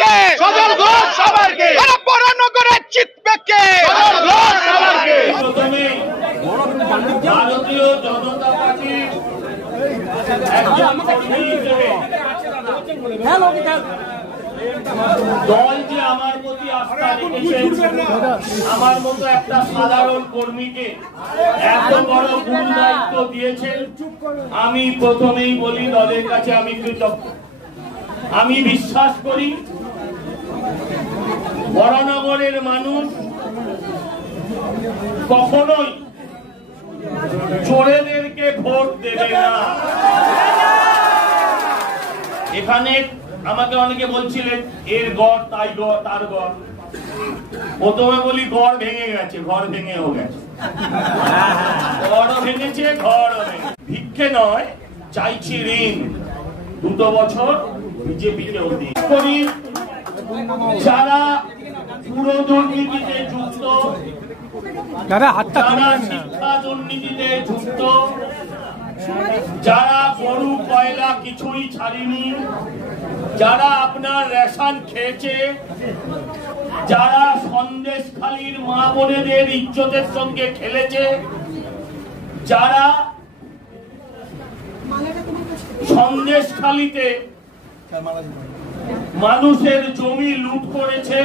কে? সজল ঘোষ সবারকে। আরে বরানগরের জিতবে কে? সজল ঘোষ সবারকে। প্রথমে ভারতীয় জনতা পার্টির একজন কর্মী হিসেবে দল যে আমার প্রতি আস্থা রেখেছেন, আমার মতো একটা সাধারণ কর্মীকে এত বড় গুরু দায়িত্ব দিয়েছেন, আমি প্রথমেই বলি দলের কাছে আমি কৃতজ্ঞ। আমি বিশ্বাস করি বরানগরের মানুষ কখনোই চোরেদেরকে ভোট দেবে না। এখানে আমাকে অনেকে বলছিলেন এর গড় তাই গড় তার গড়। প্রথমে বলি গড় ভেঙে গেছে, ঘর ভেঙেও গেছে, গড়ও ভেঙেছে, ঘরও ভেঙে। ভিক্ষে নয়, চাইছি ঋণ। 2 বছর বিজেপিকে করি যারা পুরো দুর্নীতিতে যুক্ত, যারা শিক্ষা দুর্নীতিতে যুক্ত, যারা গরু কয়লা কিছুই ছাড়িনি, যারা আপনার রেশন খেয়েছে, যারা সন্দেশখালীর মা বোনেদের ইজ্জতের সঙ্গে খেলেছে, যারা সন্দেশখালীতে মানুষের জমি লুট করেছে,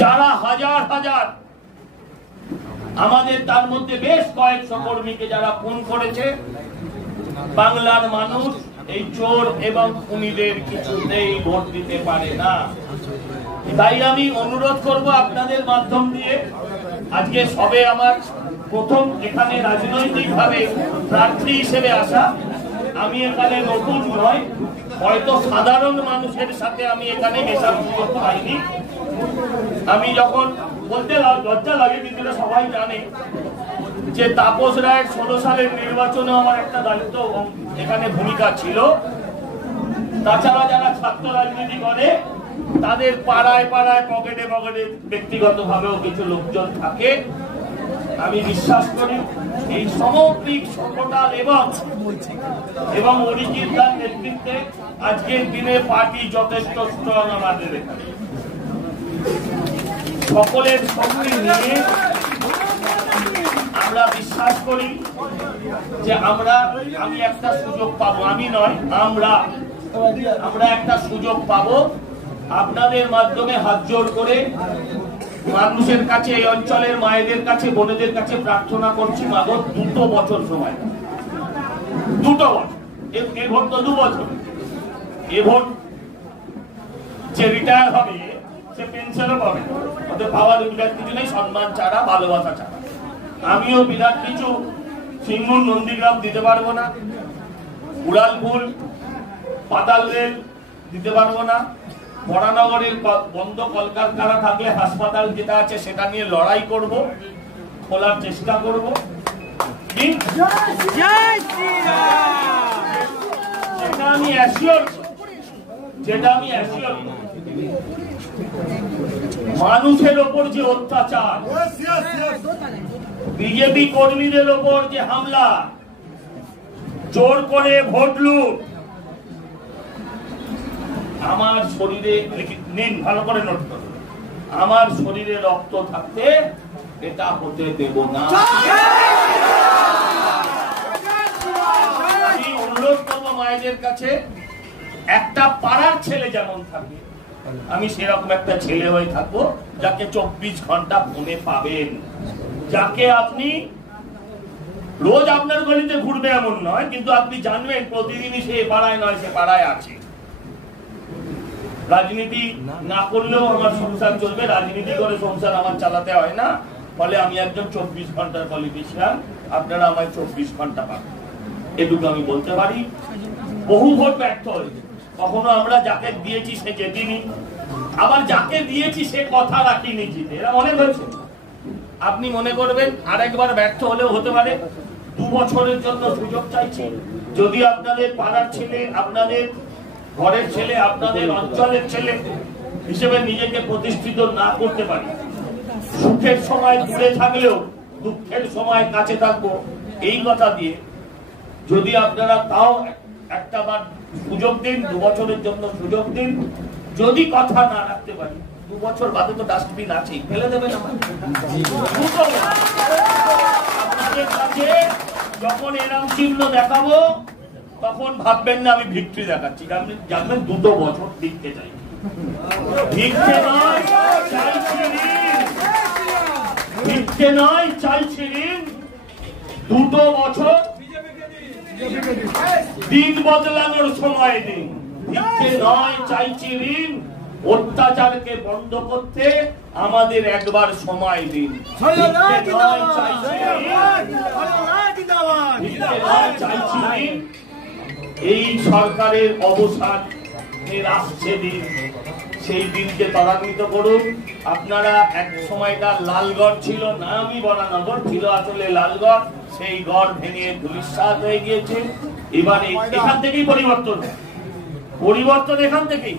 যারা হাজার হাজার আমাদের তার মধ্যে বেশ কয়েকশো কর্মীকে যারা খুন করেছে, বাংলার মানুষ এই চোর এবং খুনিদের কিছুতেই ভোট দিতে পারে না। তাই আমি অনুরোধ করব আপনাদের মাধ্যম দিয়ে, আজকে সবে আমার প্রথম এখানে রাজনৈতিক ভাবে প্রার্থী হিসেবে আসা, আমি এখানে নতুন নয়, হয়তো সাধারণ মানুষের সাথে আমি এখানে মেশার সুযোগ পাইনি। আমি যখন বলতে লজ্জা লাগে, কিন্তু সবাই জানে যে তাপস রায়ের 16 সালের নির্বাচনে আমার একটা দায়িত্ব এখানে ভূমিকা ছিল। তাছাড়া যারা ছাত্র রাজনীতি করে তাদের পাড়ায় পাড়ায় পকেটে পকেটে ব্যক্তিগত ভাবেও কিছু লোকজন থাকে। আমি বিশ্বাস করি এই সামগ্রিক সকটাল এবং অরিজিৎ দার নেতৃত্বে আজকের দিনে পার্টি যথেষ্ট স্ট্রং আমাদের এখানে। সকলের শক্তি নিয়ে আমরা বিশ্বাস করি যে আমি একটা সুযোগ পাবো, আমি নয় আমরা একটা সুযোগ পাবো আপনাদের মাধ্যমে হাত জোর করে মানুষের কাছে, এই অঞ্চলের মায়েদের কাছে, বোনেদের কাছে প্রার্থনা করছি, মাগো 2 বছর সময়, 2 বছর, এ ভোট তো 2 বছর। এ ভোট যে রিটায়ার হবে সে পেনশনও পাবে, ওদের পাওয়ার বিরাট কিছু নেই, সম্মান ছাড়া, ভালোবাসা ছাড়া। আমিও বিরাট কিছু সিঙ্গুর নন্দীগ্রাম দিতে পারবো না, উড়ালপুল পাতাল রেল দিতে পারবো না, বরানগরের বন্ধ কলকারখানা থাকলে হাসপাতাল যেটা আছে সেটা নিয়ে লড়াই করব, খোলার চেষ্টা করব। যেটা আমি অ্যাসিওর মানুষের ওপর যে অত্যাচার, বিজেপি কর্মীদের ওপর যে হামলা, জোর করে ভোট লুট, আমার শরীরে নিন, ভালো করে নোট করুন, আমার শরীরে রক্ত থাকতে এটা হতে দেব না। আমি অনুরোধ করবো মায়েদের কাছে, একটা পাড়ার ছেলে যেমন থাকে আমি সেরকম একটা ছেলে হয়ে থাকবো, যাকে 24 ঘন্টা ফোনে পাবেন, যাকে আপনি রোজ আপনার গলিতে ঘুরবে এমন নয়, কিন্তু আপনি জানবেন প্রতিদিনই সে পাড়ায় নয় সে পাড়ায় আছে। রাজনীতি না করলেও আমার সংসার চলবে, রাজনীতি করে সংসার আমার চালাতে হয় না, ফলে আমি একজন 24 ঘন্টার পলিটিশিয়ান, আপনারা আমায় 24 ঘন্টা পাবেন, এটুকু আমি বলতে পারি। বহু ভোট ব্যর্থ হয়েছে, কখনো আমরা যাকে দিয়েছি সে জেতেনি, আবার যাকে দিয়েছি সে কথা রাখিনি জিতে, এরা মনে হয়েছে। আপনি মনে করবেন আরেকবার ব্যর্থ হলেও হতে পারে। 2 বছরের জন্য সুযোগ চাইছি, যদি আপনাদের পাড়ার ছেলে, আপনাদের ঘরের ছেলে, আপনাদের অঞ্চলের ছেলে হিসেবে নিজেকে প্রতিষ্ঠিত না করতে পারি, সুখের সময় দূরে থাকলেও দুঃখের সময় কাছে থাকবো, এই কথা দিয়ে যদি আপনারা তাও একটা বার সুযোগ দিন, 2 বছরের জন্য সুযোগ দিন। যদি কথা না রাখতে পারি 2 বছর বাদে তো ডাস্টবিন আছেই, ফেলে দেবেন আপনাদের কাছে। যখন এরম চিহ্ন দেখাবো তখন ভাববেন না আমি ভিক্টরি দেখাচ্ছি, জানবেন 2 বছর টিকতে চাই। ভিক্ষে নয় চাইছি ঋণ, ভিক্ষে নয় চাইছি ঋণ। 2 বছর দিন বদলানোর সময় দিন। ভিক্ষে নয় চাইছি ঋণ, অত্যাচারকে বন্ধ করতে আমাদের একবার সময় দিন। ভিক্ষে নয় চাইছি ঋণ, ভিক্ষে নয় চাইছি ঋণ। এই সরকারের অবসান আসছে দিন, সেই দিনকে ত্বরান্বিত করুন। আপনারা এক সময়টা লালগড় ছিল, নামই বরানগর ছিল, আসলে লালগড়। সেই গড় ভেঙে ধূলিসাৎ হয়ে গিয়েছে। এবারে এখান থেকেই পরিবর্তন, পরিবর্তন এখান থেকেই।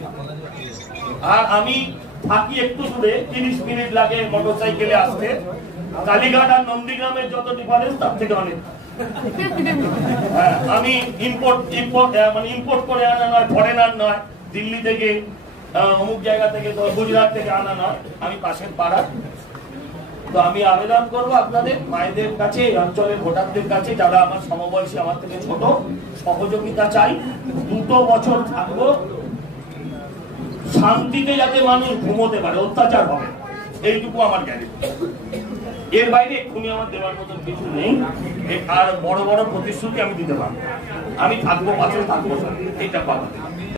আর আমি থাকি একটু দূরে, 30 মিনিট লাগে মোটরসাইকেলে আসতে। কালীঘাট আর নন্দীগ্রামের যত ডিফারেন্স তার থেকে অনেক। আমি ইম্পোর্ট করে আনা নয়, ফরেনার নয়, দিল্লি থেকে অমুক জায়গা থেকে, গুজরাট থেকে আনা নয়, আমি পাশের পাড়া। তো আমি আবেদন করবো আপনাদের মায়েদের কাছে, এই অঞ্চলের ভোটারদের কাছে, যারা আমার সমবয়সী, আমার থেকে ছোট, সহযোগিতা চাই। 2 বছর থাকবো, শান্তিতে যাতে মানুষ ঘুমোতে পারে, অত্যাচার হবে, এইটুকু আমার গ্যারেন্টি। এর বাইরে এক্ষুনি আমার দেওয়ার মতন কিছু নেই। আর বড় বড় প্রতিশ্রুতি আমি দিতে পারবো, আমি থাকবো, পাশে থাকবো, এইটা কথা।